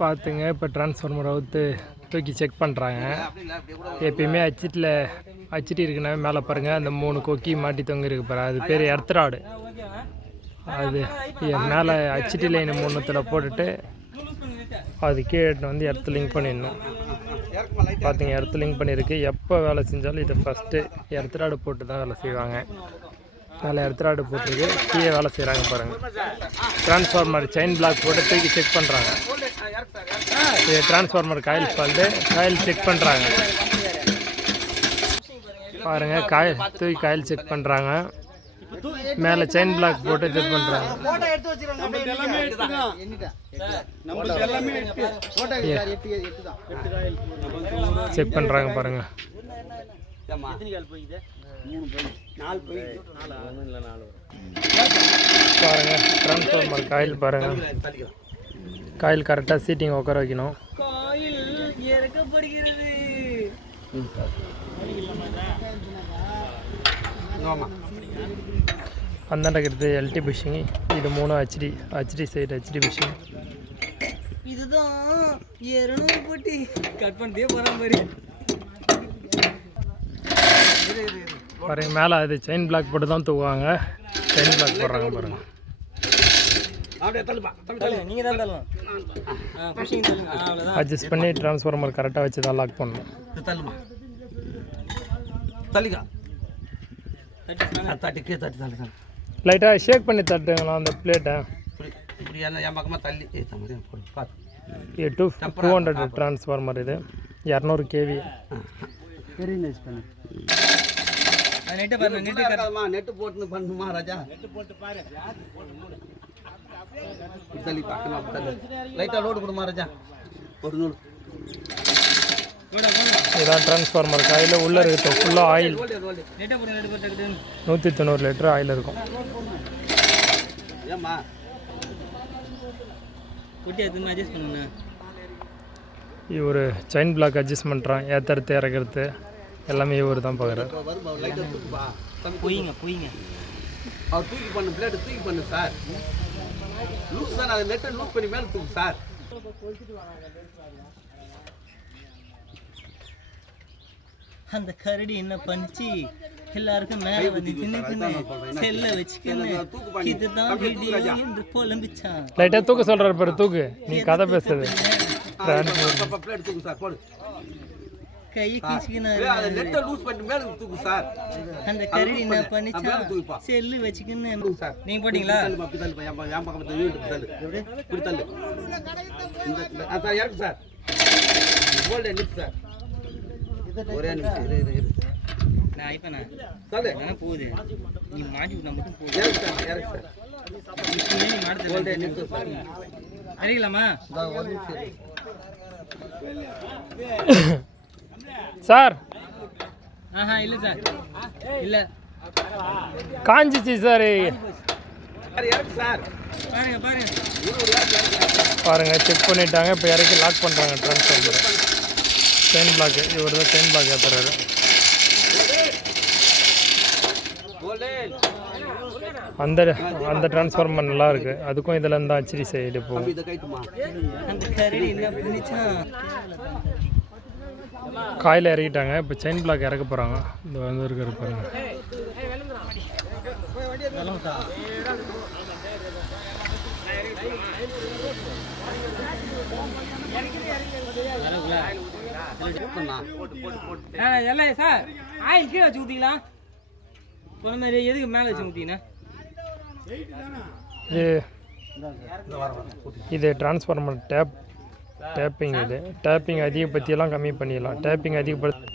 பார்த்துங்க. இப்போ டிரான்ஸ்ஃபார்மர் அவுத்து தூக்கி செக் பண்ணுறாங்க. எப்பயுமே அச்சிட்டு இருக்குன்னா மேலே பாருங்கள் அந்த 3 கொக்கி மாட்டி தொங்க இருக்கு பாரு, அது பேர் எர்த்ராடு. அது மேலே அச்சிட்டு லைன் 3 போட்டுட்டு அது கீழே வந்து எர்த்து லிங்க் பண்ணிடணும். பார்த்திங்க, எர்த்து லிங்க் பண்ணியிருக்கு. எப்போ வேலை செஞ்சாலும் இதை ஃபஸ்ட்டு எர்த்ராடு போட்டு தான் வேலை செய்வாங்க. மேலே எர்த்ராடு போட்டுருக்கு, கீழே வேலை செய்கிறாங்க பாருங்கள். டிரான்ஸ்ஃபார்மர் செயின் பிளாக் போட்டு தூக்கி செக் பண்ணுறாங்க. இது transformer coil fault, coil check பண்ணுறாங்க பாருங்கள். தூக்கி காயில் செக் பண்ணுறாங்க. மேலே செயின் பிளாக் போட்டு செக் பண்ணுறாங்க. செக் பண்ணுறாங்க பாருங்கள். பாருங்கள் டிரான்ஸ்ஃபார்மர் காயில் பாருங்கள். காயில் கரெக்டாக சீட்டிங் உட்கார வைக்கணும். அந்தாண்ட கிட்ட எல்டி புஷிங், இது 3 ஹெச்டி சைடு ஹெச்டி புஷிங். இதுதான் 200 போட்டி கட் பண்ணிட்டே போகிற மாதிரி பாருங்க. மேலே அது செயின் பிளாக் போட்டு தான் தூக்குவாங்க. செயின் பிளாக் போடுறாங்க பாருங்கள். அட்ஜஸ்ட் பண்ணி டிரான்ஸ்ஃபார்மர் கரெக்டாக வச்சு தான் லாக் பண்ணணும். லைட்டாக ஷேக் பண்ணி தட்டுங்களா அந்த பிளேட்டை. 200 டிரான்ஸ்ஃபார்மர் இது 200 kV. நெட்டு போட்டு பண்ணுமா ராஜா? லைட்டாக லோடு கொடுமா ராஜா. ஒரு நூல் இதுதான் டிரான்ஸ்ஃபார்மர் காயில் உள்ளே இருக்குது. ஃபுல்லாக ஆயில் 190 லிட்டர் ஆயில் இருக்கும். ஏம்மா குட்டி எதுவும் அட்ஜஸ்ட் பண்ணுங்க. இவர் செயின் பிளாக் அட்ஜஸ்ட் பண்ணுறான். ஏற்றுறது இறக்கிறது எல்லாமே இவர் தான் பார்க்குறாரு. போயிங்க அவர் தூக்கி பண்ணு, பிளேட்டு தூக்கி பண்ணு சார். லூஸ் சார், அதை நெட்டை லூஸ் பண்ணி மேலே தூக்கு சார். அந்த கரடி என்ன பண்ணிச்சு, எல்லாருக்கும் மேலே வந்து தின்னுக்குன்னு செல்ல வச்சுக்கன்னு இதுதான் வீடியோ என்று புலம்பிச்சான். லைட்டாக தூக்க சொல்கிறாரு பாரு. தூக்கு, நீ கதை பேசுறது. பிளேட் தூக்கு சார், போடு. கை கீச்சுக்கினாரு, நெட்டை லூஸ் பண்ணி மேலே தூக்கு சார். அந்த கரடி என்ன பண்ணிச்சான், செல்லு வச்சுக்கின்னு. நீங்கள் போட்டிங்களா? என் பக்கம் இப்படி தள்ளு. இறக்கு சார். Gold நிற்கு sir. ஒரே நிமிஷம் இரு. நான் ஐப்பண்ணா சொல்லு என்ன போகுது, நீ மாட்டி விட்டா மட்டும் போகுது. இறக்கு சார். நீ மாட்டு கோல்டு நிற்கு சார். இறக்கலாமா சார்? இல்லை சார், இல்லை காஞ்சிச்சு சார். சார் பாருங்க செக் பண்ணிட்டாங்க. இப்போ இறக்கி லாக் பண்ணுறாங்க டிரான்ஸ்ஃபார்மர். செயின் பிளாக் இவர் தான் செயின் பிளாக் ஏற்றுறாரு. அந்த டிரான்ஸ்ஃபார்மர் நல்லா இருக்கு. அதுக்கும் இதில் இருந்தால் ஹெச்டி சைடு போகும். காயில் இறக்கிட்டாங்க. இப்போ செயின் பிளாக் இறக்க போகிறாங்க. இந்த வந்து இருக்கிற பாருங்க. சார் ஆயில் கீழே வச்சு ஊற்றிக்கலாம். சொன்ன மாதிரி எதுக்கு மேலே வச்சு ஊற்றிங்கன்னா இது டிரான்ஸ்ஃபார்மர் டேப்பிங். இது டேப்பிங் அதிகப்படுத்தியெல்லாம் கம்மி பண்ணிடலாம். டேப்பிங் அதிகப்படுத்த